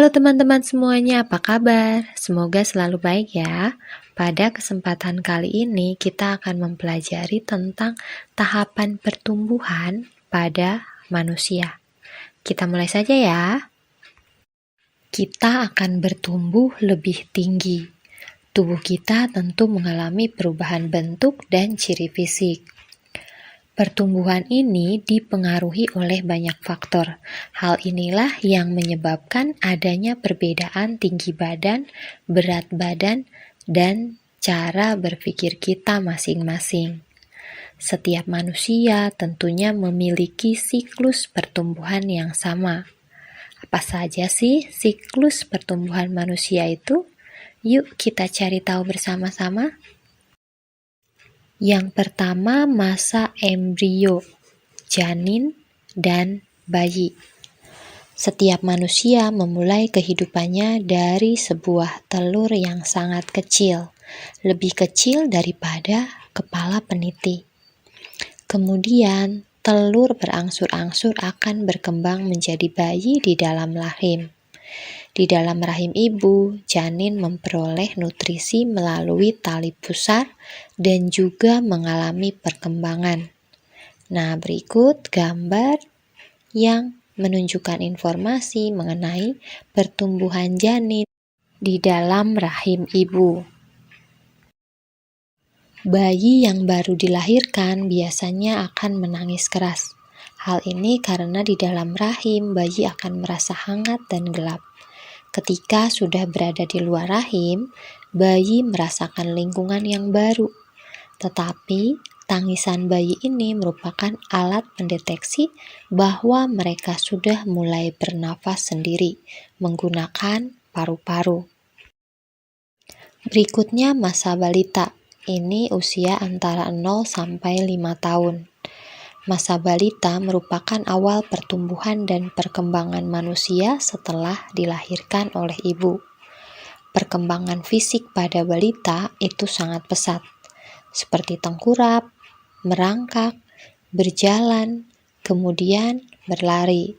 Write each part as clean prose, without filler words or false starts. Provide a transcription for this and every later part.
Halo teman-teman semuanya, apa kabar? Semoga selalu baik ya. Pada kesempatan kali ini kita akan mempelajari tentang tahapan pertumbuhan pada manusia. Kita mulai saja ya. Kita akan bertumbuh lebih tinggi. Tubuh kita tentu mengalami perubahan bentuk dan ciri fisik. Pertumbuhan ini dipengaruhi oleh banyak faktor. Hal inilah yang menyebabkan adanya perbedaan tinggi badan, berat badan, dan cara berpikir kita masing-masing. Setiap manusia tentunya memiliki siklus pertumbuhan yang sama. Apa saja sih siklus pertumbuhan manusia itu? Yuk kita cari tahu bersama-sama. Yang pertama, masa embrio, janin, dan bayi. Setiap manusia memulai kehidupannya dari sebuah telur yang sangat kecil, lebih kecil daripada kepala peniti. Kemudian, telur berangsur-angsur akan berkembang menjadi bayi di dalam rahim. Di dalam rahim ibu, janin memperoleh nutrisi melalui tali pusar dan juga mengalami perkembangan. Nah, berikut gambar yang menunjukkan informasi mengenai pertumbuhan janin di dalam rahim ibu. Bayi yang baru dilahirkan biasanya akan menangis keras. Hal ini karena di dalam rahim bayi akan merasa hangat dan gelap. Ketika sudah berada di luar rahim, bayi merasakan lingkungan yang baru. Tetapi, tangisan bayi ini merupakan alat pendeteksi bahwa mereka sudah mulai bernafas sendiri menggunakan paru-paru. Berikutnya masa balita. Ini usia antara 0 sampai 5 tahun. Masa balita merupakan awal pertumbuhan dan perkembangan manusia setelah dilahirkan oleh ibu. Perkembangan fisik pada balita itu sangat pesat, seperti tengkurap, merangkak, berjalan, kemudian berlari.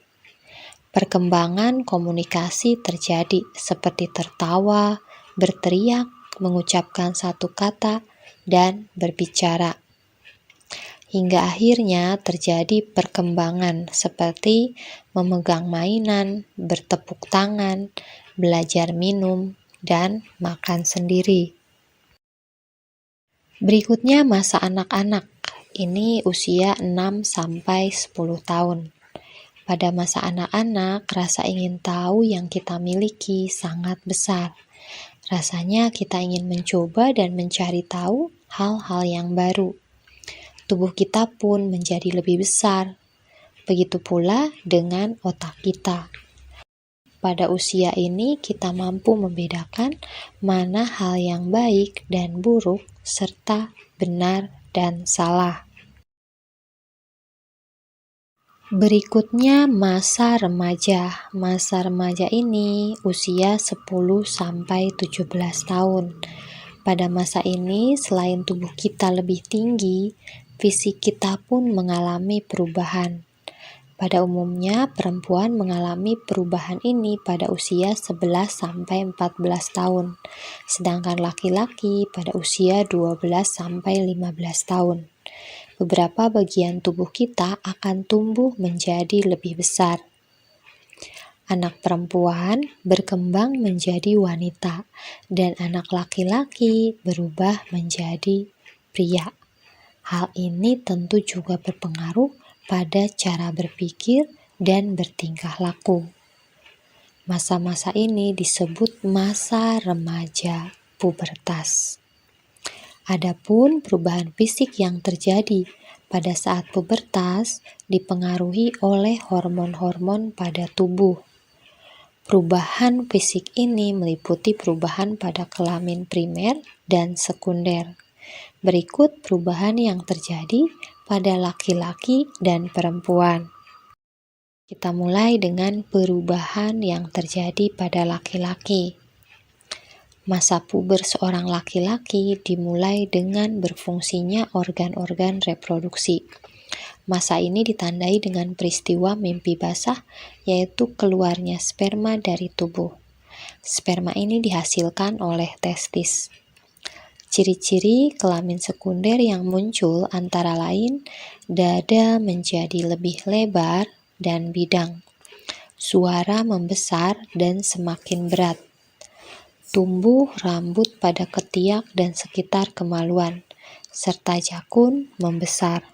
Perkembangan komunikasi terjadi seperti tertawa, berteriak, mengucapkan satu kata, dan berbicara. Hingga akhirnya terjadi perkembangan seperti memegang mainan, bertepuk tangan, belajar minum, dan makan sendiri. Berikutnya masa anak-anak. Ini usia 6 sampai 10 tahun. Pada masa anak-anak, rasa ingin tahu yang kita miliki sangat besar. Rasanya kita ingin mencoba dan mencari tahu hal-hal yang baru. Tubuh kita pun menjadi lebih besar. Begitu pula dengan otak kita. Pada usia ini kita mampu membedakan mana hal yang baik dan buruk serta benar dan salah. Berikutnya masa remaja. Masa remaja ini usia 10 sampai 17 tahun. Pada masa ini selain tubuh kita lebih tinggi, fisik kita pun mengalami perubahan. Pada umumnya perempuan mengalami perubahan ini pada usia 11 sampai 14 tahun, sedangkan laki-laki pada usia 12 sampai 15 tahun. Beberapa bagian tubuh kita akan tumbuh menjadi lebih besar. Anak perempuan berkembang menjadi wanita dan anak laki-laki berubah menjadi pria. Hal ini tentu juga berpengaruh pada cara berpikir dan bertingkah laku. Masa-masa ini disebut masa remaja pubertas. Adapun perubahan fisik yang terjadi pada saat pubertas dipengaruhi oleh hormon-hormon pada tubuh. Perubahan fisik ini meliputi perubahan pada kelamin primer dan sekunder. Berikut perubahan yang terjadi pada laki-laki dan perempuan. Kita mulai dengan perubahan yang terjadi pada laki-laki. Masa puber seorang laki-laki dimulai dengan berfungsinya organ-organ reproduksi. Masa ini ditandai dengan peristiwa mimpi basah, yaitu keluarnya sperma dari tubuh. Sperma ini dihasilkan oleh testis. Ciri-ciri kelamin sekunder yang muncul antara lain dada menjadi lebih lebar dan bidang, suara membesar dan semakin berat, tumbuh rambut pada ketiak dan sekitar kemaluan, serta jakun membesar.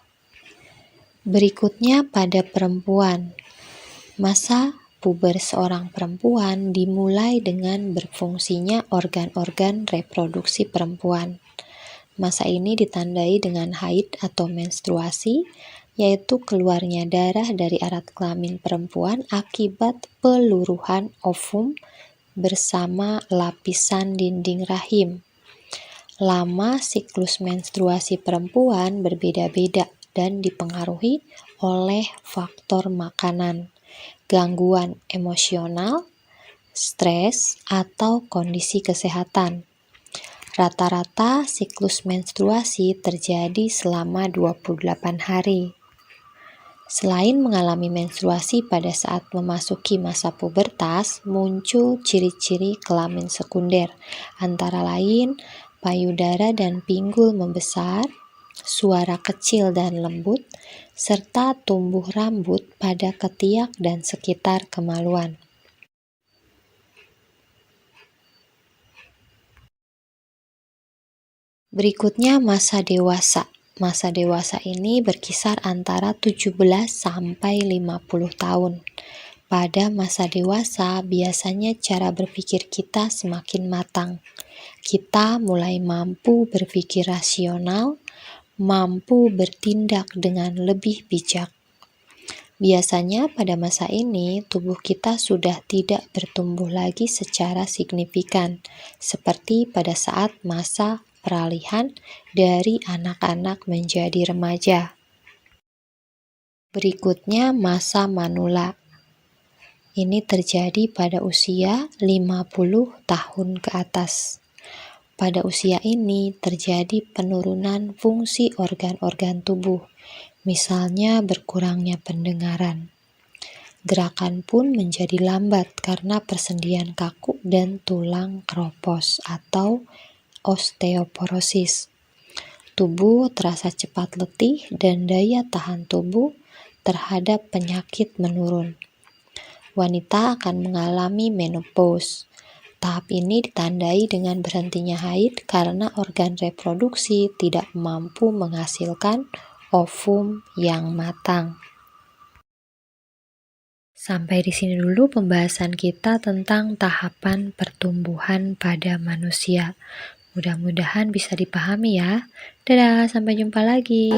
Berikutnya pada perempuan. Masa puber seorang perempuan dimulai dengan berfungsinya organ-organ reproduksi perempuan. Masa ini ditandai dengan haid atau menstruasi, yaitu keluarnya darah dari arat kelamin perempuan akibat peluruhan ovum bersama lapisan dinding rahim. Lama siklus menstruasi perempuan berbeda-beda dan dipengaruhi oleh faktor makanan, gangguan emosional, stres, atau kondisi kesehatan. Rata-rata siklus menstruasi terjadi selama 28 hari. Selain mengalami menstruasi pada saat memasuki masa pubertas, muncul ciri-ciri kelamin sekunder, antara lain payudara dan pinggul membesar, suara kecil dan lembut, serta tumbuh rambut pada ketiak dan sekitar kemaluan. Berikutnya masa dewasa. Masa dewasa ini berkisar antara 17 sampai 50 tahun. Pada masa dewasa, biasanya cara berpikir kita semakin matang. Kita mulai mampu berpikir rasional, mampu bertindak dengan lebih bijak. Biasanya pada masa ini, tubuh kita sudah tidak bertumbuh lagi secara signifikan, seperti pada saat masa peralihan dari anak-anak menjadi remaja. Berikutnya masa manula. Ini terjadi pada usia 50 tahun ke atas. Pada usia ini terjadi penurunan fungsi organ-organ tubuh, misalnya berkurangnya pendengaran. Gerakan pun menjadi lambat karena persendian kaku dan tulang keropos atau osteoporosis. Tubuh terasa cepat letih dan daya tahan tubuh terhadap penyakit menurun. Wanita akan mengalami menopause. Tahap ini ditandai dengan berhentinya haid karena organ reproduksi tidak mampu menghasilkan ovum yang matang. Sampai di sini dulu pembahasan kita tentang tahapan pertumbuhan pada manusia. Mudah-mudahan bisa dipahami ya. Dadah, sampai jumpa lagi.